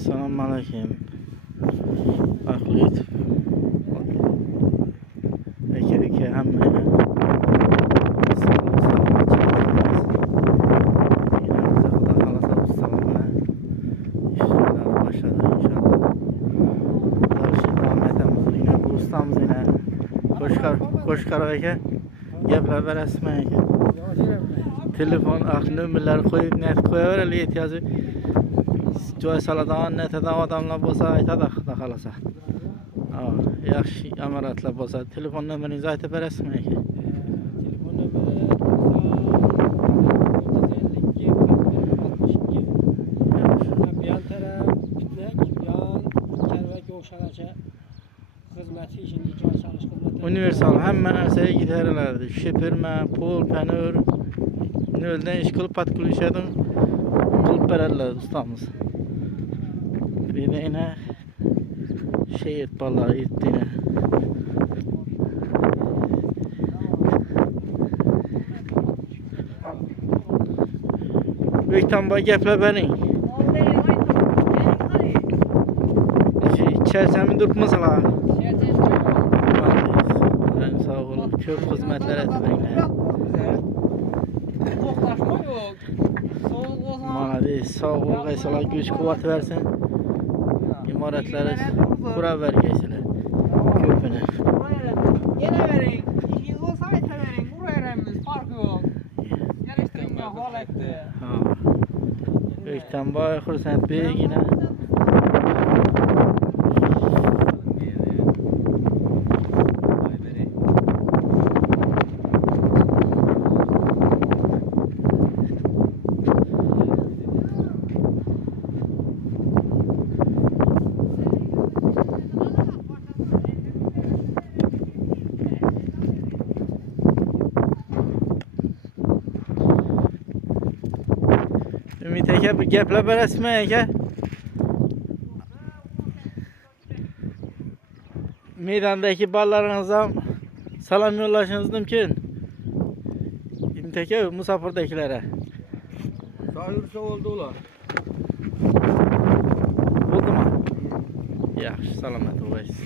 Assalamu alaikum. Aklit. Eke hammayna. Qo'shqar aka gaplar berasizmi aka? Telefon nömerleri qo'yib net qo'yaverali ehtiyojı joy soladigan netadan odamlar bo'lsa aytadi xudo xolasa. Yaxshi amaratlar bo'lsa telefon nomeringizni aytib berasizmi aka? Telefon nomeri 952 yan taraf bitnak, yan karvak o'xshagacha xizmati ishini joy solish xizmati. Universal hamma narsaga gideriladi. Shepirma, pol, panur, noldan ish qilib podключадан qilib beradilar ustamiz. Bir de yine şey et balığı ettiğine. Büyükten bak gepler benim. İçerisinde tutmasala. Ben sağ olun. Çok hizmetler etmekle. Malades sağ ol. Kaysalar güç kuvvet versin. İmaretleri kura vergeysiler. Köpüne. Yine verin. İşiniz olsa ayta verin. Buraya verimiz. Farkı yok. Yarıştırma hal etti. Büyükten bayağı kursent büyük yine. Ümit aka bir gaplar berasizmi aka? Meydandaki ballaringizdan salom yo'llashingiz mumkin. Ümit aka musafirdagilari. Sayırsa oldu ular. Bo'ldimi? Yaxshi, salomat bo'laysiz.